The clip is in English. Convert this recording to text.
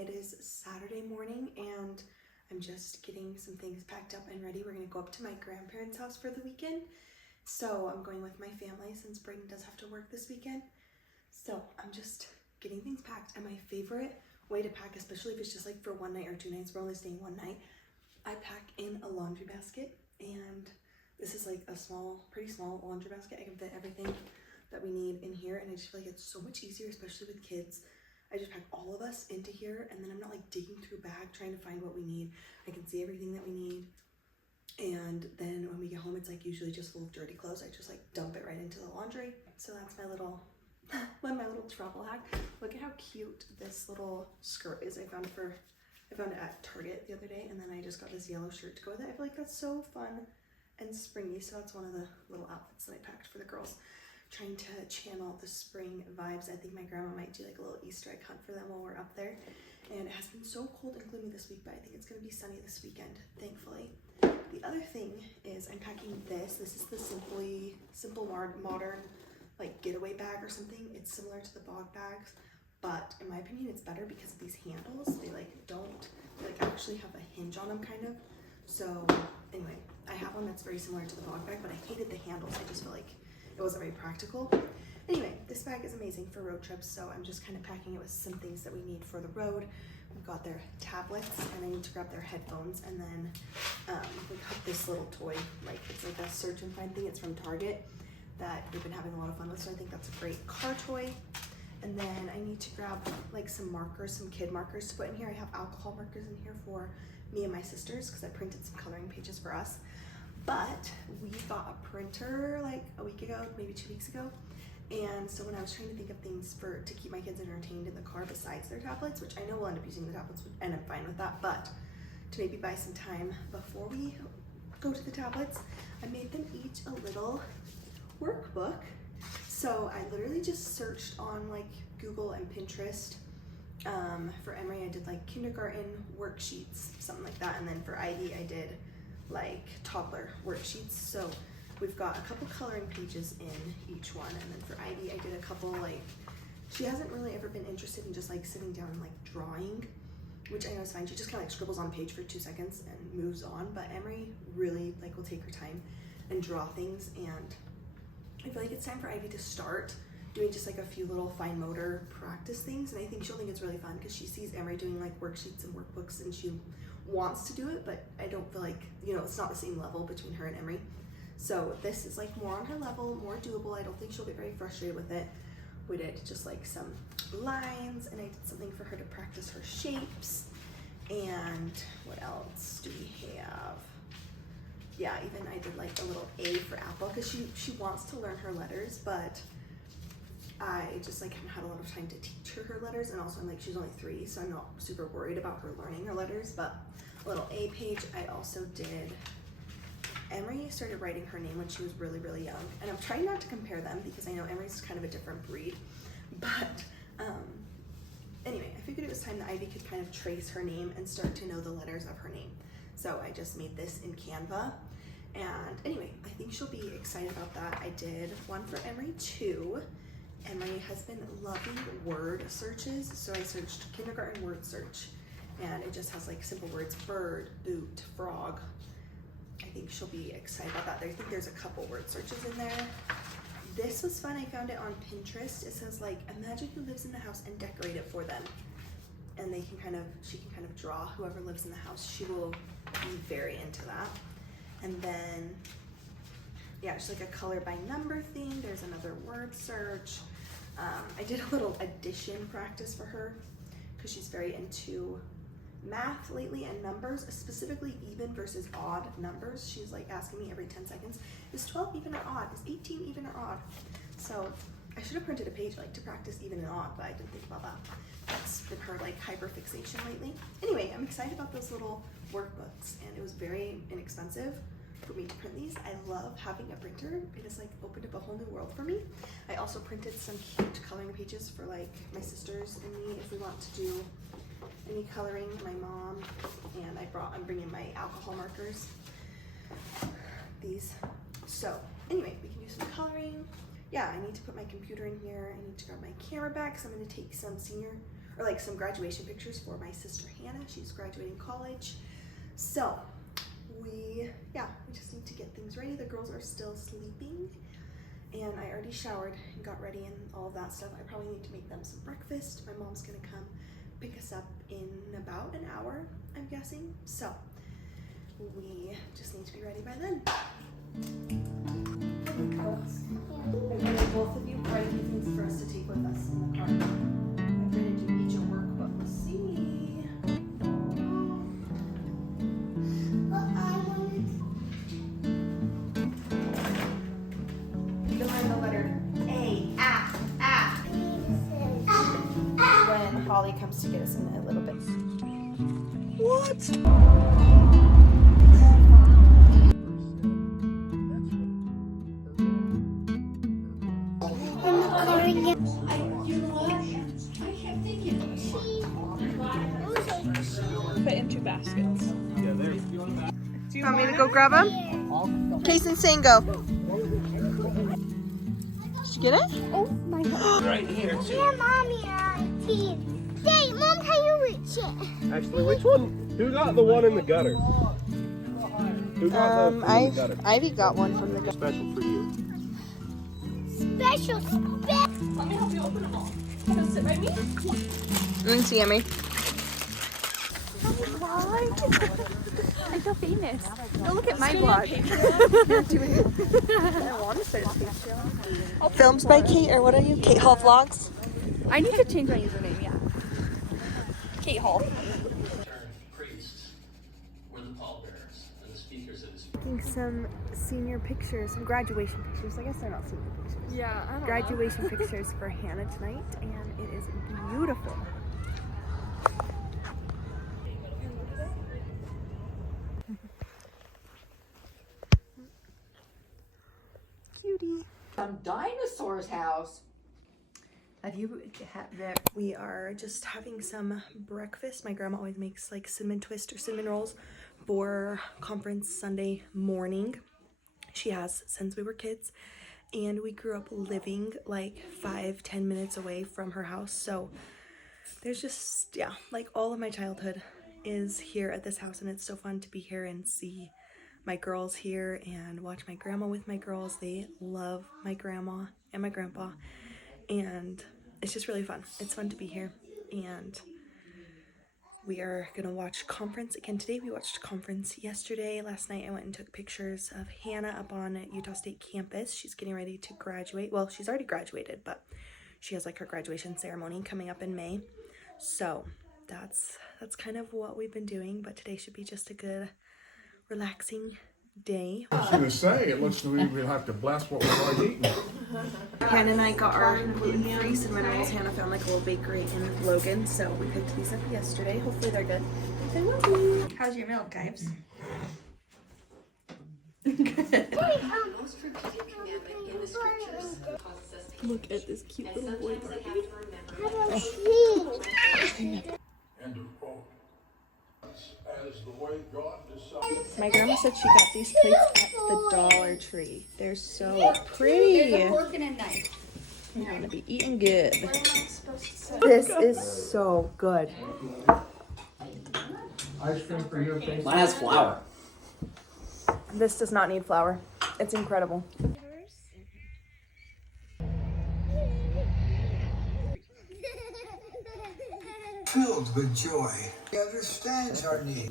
It is Saturday morning and I'm just getting some things packed up and ready. We're gonna go up to my grandparents' house for the weekend. So I'm going with my family since Braden does have to work this weekend. So I'm just getting things packed, and my favorite way to pack, especially if it's just like for one night or 2 nights, we're only staying one night, I pack in a laundry basket. And this is like a pretty small laundry basket. I can fit everything that we need in here, and I just feel like it's so much easier, especially with kids. I just pack all of us into here, and then I'm not like digging through a bag trying to find what we need. I can see everything that we need. And then when we get home, it's like usually just full of dirty clothes. I just like dump it right into the laundry. So that's my little my little travel hack. Look at how cute this little skirt is. I found it at Target the other day, and then I just got this yellow shirt to go with it. I feel like that's so fun and springy. So that's one of the little outfits that I packed for the girls, trying to channel the spring vibes. I think my grandma might do like a little Easter egg hunt for them while we're up there. And it has been so cold and gloomy this week, but I think it's gonna be sunny this weekend, thankfully. The other thing is I'm packing this. This is the Simple Modern like getaway bag or something. It's similar to the bog bags, but in my opinion, it's better because of these handles. They actually have a hinge on them kind of. So anyway, I have one that's very similar to the bog bag, but I hated the handles. I just feel like it wasn't very practical. Anyway, this bag is amazing for road trips, so I'm just kind of packing it with some things that we need for the road. We've got their tablets, and I need to grab their headphones, and then we got this little toy, like it's like a search and find thing. It's from Target that we've been having a lot of fun with, so I think that's a great car toy. And then I need to grab like some markers, some kid markers to put in here. I have alcohol markers in here for me and my sisters because I printed some coloring pages for us. But we got a printer like a week ago, maybe 2 weeks ago. And so when I was trying to think of things to keep my kids entertained in the car besides their tablets, which I know we'll end up using the tablets and I'm fine with that, but to maybe buy some time before we go to the tablets, I made them each a little workbook. So I literally just searched on like Google and Pinterest. For Emery, I did like kindergarten worksheets, something like that. And then for Ivy, I did like toddler worksheets. So we've got a couple coloring pages in each one. And then for Ivy, I did a couple like, she hasn't really ever been interested in just like sitting down and like drawing, which I know is fine. She just kind of like scribbles on a page for 2 seconds and moves on. But Emery really like will take her time and draw things. And I feel like it's time for Ivy to start doing just like a few little fine motor practice things. And I think she'll think it's really fun because she sees Emery doing like worksheets and workbooks and she wants to do it, but I don't feel like, you know, it's not the same level between her and Emery. So this is like more on her level, more doable. I don't think she'll get very frustrated with it. We did just like some lines, and I did something for her to practice her shapes. And what else do we have? Yeah, even I did like a little A for apple because she wants to learn her letters, but I just like haven't had a lot of time to teach her letters, and also I'm like, she's only 3, so I'm not super worried about her learning her letters. But a little A page. I also did, Emery started writing her name when she was really, really young, and I'm trying not to compare them because I know Emery's kind of a different breed, but anyway, I figured it was time that Ivy could kind of trace her name and start to know the letters of her name. So I just made this in Canva, and anyway, I think she'll be excited about that. I did one for Emery too. Emery has been loving word searches, so I searched kindergarten word search, and it just has like simple words: bird, boot, frog. I think she'll be excited about that. I think there's a couple word searches in there. This was fun. I found it on Pinterest. It says like, imagine who lives in the house and decorate it for them. And she can kind of draw whoever lives in the house. She will be very into that. And then, yeah, just like a color by number thing. There's another word search. I did a little addition practice for her because she's very into math lately and numbers, specifically even versus odd numbers. She's like asking me every 10 seconds, is 12 even or odd? Is 18 even or odd? So I should have printed a page like to practice even and odd, but I didn't think about that. That's been her like hyper fixation lately. Anyway, I'm excited about those little workbooks, and it was very inexpensive for me to print these. I love having a printer. It has like opened up a whole new world for me. I also printed some cute coloring pages for like my sisters and me if we want to do any coloring, my mom, and I'm bringing my alcohol markers, these. So anyway, we can do some coloring. Yeah, I need to put my computer in here. I need to grab my camera back because I'm going to take some or like some graduation pictures for my sister Hannah. She's graduating college. So we just need to get things ready. The girls are still sleeping and I already showered and got ready and all of that stuff. I probably need to make them some breakfast. My mom's gonna come pick us up in about an hour, I'm guessing. So we just need to be ready by then. I wanted both of you write things for us to take with us in the car. I'm going to do each a workbook. We'll see. You can learn the letter A. When Holly comes to get us in a little bit. What? Put in 2 baskets. Do you want me to go grab them? Case and Sango. Did you get it? Oh my god. Right here too. Yeah, Mommy, Dad, Mom, can you reach it? Actually, which one? Who got the one in the gutter? Who got the one in the gutter? Ivy got one from the gutter. Special for you. Special. Let me help you open them all. Come sit by me. Let me see, Emmy. I feel famous. Go look at my vlog. I want to start a Patreon. Films by Kate, or what are you? Kate Hall Vlogs? I need to change my username, yeah. Kate Hall. Priests were the pallbearers and the speakers of his. Taking some senior pictures, some graduation pictures. I guess they're not senior pictures. Yeah, I don't Graduation pictures for Hannah tonight, and it is beautiful. Cutie. Some dinosaur's house. Have you had that? We are just having some breakfast. My grandma always makes like cinnamon twist or cinnamon rolls for conference Sunday morning. She has since we were kids, and we grew up living like 5-10 minutes away from her house. So there's just, yeah, like all of my childhood is here at this house, and it's so fun to be here and see my girls here and watch my grandma with my girls. They love my grandma and my grandpa, and it's just really fun. It's fun to be here, and we are gonna watch conference again today. We watched conference yesterday. Last night I went and took pictures of Hannah up on Utah State campus. She's getting ready to graduate. Well, she's already graduated, but she has like her graduation ceremony coming up in May. So that's kind of what we've been doing, but today should be just a good relaxing day. I was going to say, it looks like we'll have to bless what we've already eaten. Hannah and I got our gluten-free cinnamon rolls. Hannah found like a little bakery in Logan, so we picked these up yesterday. Hopefully they're good. They will be. How's your milk, guys? Look at this cute little boy Barbie. And to quote, as the way God decided. My grandma said she got these plates at the Dollar Tree. They're so pretty. There's a fork and a knife. I'm gonna be eating good. This is so good. Ice cream for your face. Mine has flour. This does not need flour. It's incredible. Filled with joy. He understands our need.